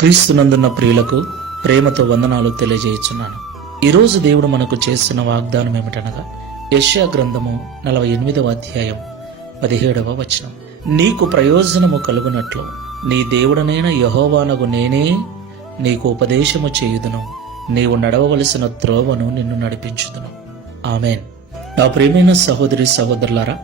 క్రీస్తునందున్న ప్రియులకు ప్రేమతో వందనాలు తెలియజేయుచున్నాను. ఈరోజు దేవుడు మనకు చేస్తున్న వాగ్దానం ఏమిటనగా యెషయా గ్రంథము 48వ అధ్యాయం 17వ వచనం. నీకు ప్రయోజనము కలుగునట్లు నీ దేవుడనైన యెహోవానగు నేనే నీకు ఉపదేశము చేయుదును, నీవు నడవవలసిన త్రోవను నిన్ను నడిపించుదును. ఆమేన్. నా ప్రియమైన సహోదరి సహోదరులారా,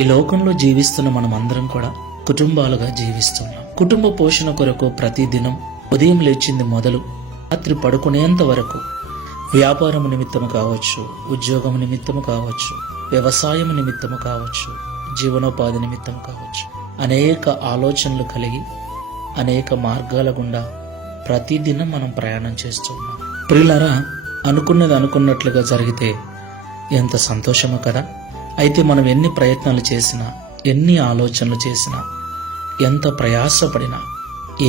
ఈ లోకంలో జీవిస్తున్న మనమందరం కూడా కుటుంబాలుగా జీవిస్తున్నాం. కుటుంబ పోషణ కొరకు ప్రతిదినం ఉదయం లేచింది మొదలు రాత్రి పడుకునేంత వరకు వ్యాపారం నిమిత్తము కావచ్చు, ఉద్యోగం నిమిత్తము కావచ్చు, వ్యవసాయం నిమిత్తము కావచ్చు, జీవనోపాధి నిమిత్తము కావచ్చు, అనేక ఆలోచనలు కలిగి అనేక మార్గాల గుండా ప్రతిదినం మనం ప్రయాణం చేస్తున్నాం. ప్రియులారా, అనుకున్నది అనుకున్నట్లుగా జరిగితే ఎంత సంతోషమో కదా. అయితే మనం ఎన్ని ప్రయత్నాలు చేసినా, ఎన్ని ఆలోచనలు చేసినా, ఎంత ప్రయాసపడినా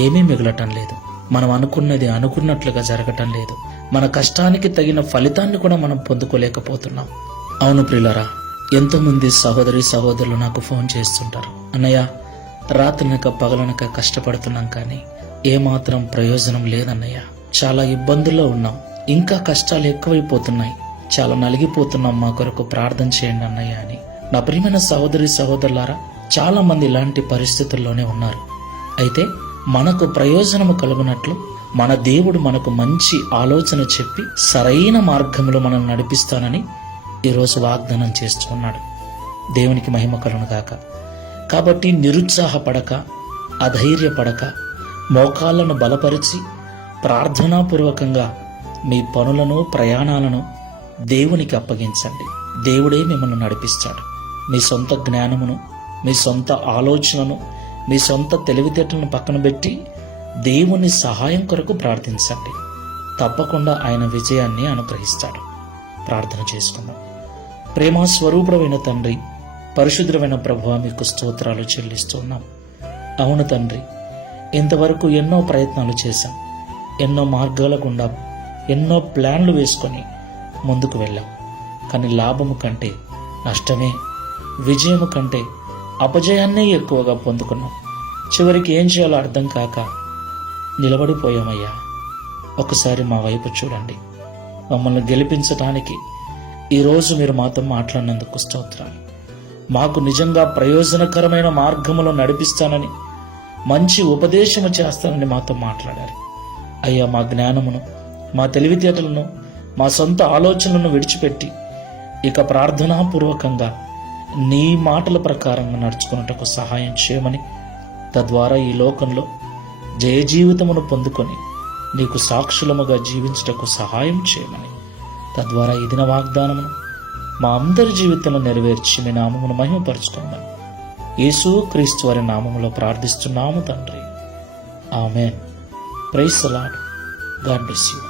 ఏమీ మిగలటం లేదు. మనం అనుకున్నది అనుకున్నట్లుగా జరగటం లేదు. మన కష్టానికి తగిన ఫలితాన్ని కూడా మనం పొందుకోలేకపోతున్నాం. అవును ప్రియులారా, ఎంతో మంది సహోదరి సహోదరులు నాకు ఫోన్ చేస్తుంటారు. అన్నయ్య, రాత్రినక పగలనక కష్టపడుతున్నాం కానీ ఏమాత్రం ప్రయోజనం లేదన్నయ్య. చాలా ఇబ్బందుల్లో ఉన్నాం, ఇంకా కష్టాలు ఎక్కువైపోతున్నాయి, చాలా నలిగిపోతున్నాం, మా కొరకు ప్రార్థన చేయండి అన్నయ్య అని. నా ప్రియమైన సహోదరి సహోదరులారా, చాలా మంది ఇలాంటి పరిస్థితుల్లోనే ఉన్నారు. అయితే మనకు ప్రయోజనము కలుగునట్లు మన దేవుడు మనకు మంచి ఆలోచన చెప్పి సరైన మార్గంలో మనం నడిపిస్తానని ఈరోజు వాగ్దానం చేస్తున్నాడు. దేవునికి మహిమ కలుగును గాక. కాబట్టి నిరుత్సాహపడక, అధైర్యపడక, మోకాళ్లను బలపరిచి ప్రార్థనాపూర్వకంగా మీ పనులను ప్రయాణాలను దేవునికి అప్పగించండి. దేవుడే మిమ్మల్ని నడిపిస్తాడు. మీ సొంత జ్ఞానమును, మీ సొంత ఆలోచనను, మీ సొంత తెలివితేటలను పక్కన పెట్టి దేవుని సహాయం కొరకు ప్రార్థించండి. తప్పకుండా ఆయన విజయాన్ని అనుగ్రహిస్తాడు. ప్రార్థన చేసుకుందాం. ప్రేమ స్వరూపుడమైన తండ్రి, పరిశుద్ధమైన ప్రభువా, మీకు స్తోత్రాలు చెల్లిస్తున్నాం. అవును తండ్రి, ఇంతవరకు ఎన్నో ప్రయత్నాలు చేశాం, ఎన్నో మార్గాల గుండా ఎన్నో ప్లాన్లు వేసుకొని ముందుకు వెళ్ళాం. కానీ లాభము కంటే నష్టమే, విజయము కంటే అపజయాన్నే ఎక్కువగా పొందుకున్నాం. చివరికి ఏం చేయాలో అర్థం కాక నిలబడిపోయామయ్యా. ఒకసారి మా వైపు చూడండి. మమ్మల్ని గెలిపించడానికి ఈరోజు మీరు మాతో మాట్లాడినందుకు స్తోత్రాలు. మాకు నిజంగా ప్రయోజనకరమైన మార్గములో నడిపిస్తానని, మంచి ఉపదేశము చేస్తానని మాతో మాట్లాడారు. అయ్యా, మా జ్ఞానమును, మా తెలివితేటలను, మా సొంత ఆలోచనలను విడిచిపెట్టి ఇక ప్రార్థనాపూర్వకంగా నీ మాటల ప్రకారంగా నడుచుకున్నటకు సహాయం చేయమని, తద్వారా ఈ లోకంలో జయ జీవితమును పొందుకొని నీకు సాక్షులముగా జీవించుటకు సహాయం చేయమని, తద్వారా ఈ దిన వాగ్దానమును మా అందరి జీవితంలో నెరవేర్చి మీ నామమును మహిమపరచుకోమని యేసు క్రీస్తు వారి నామములో ప్రార్థిస్తున్నాము తండ్రి. ఆమేన్. Praise the Lord. God bless you.